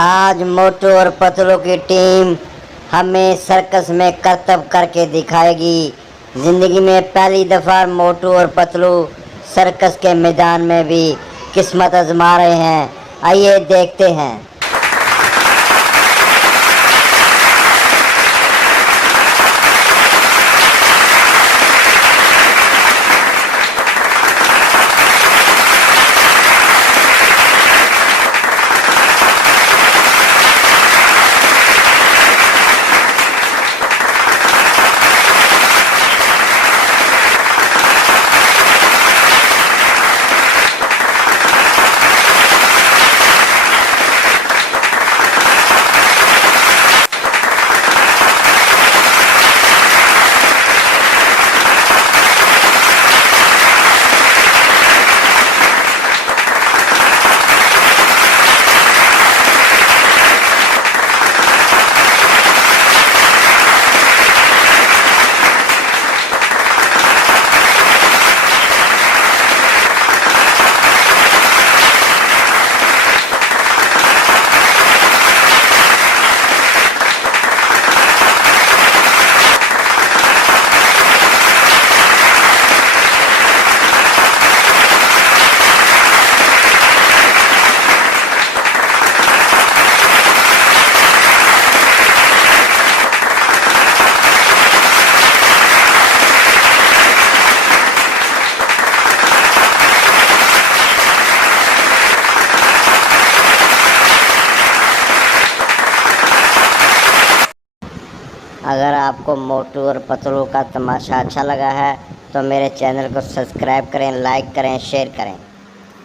आज मोटू और पतलू की टीम हमें सर्कस में करतब करके दिखाएगी। ज़िंदगी में पहली दफ़ा मोटू और पतलू सर्कस के मैदान में भी किस्मत आजमा रहे हैं। आइए देखते हैं। अगर आपको मोटू और पतलू का तमाशा अच्छा लगा है तो मेरे चैनल को सब्सक्राइब करें, लाइक करें, शेयर करें।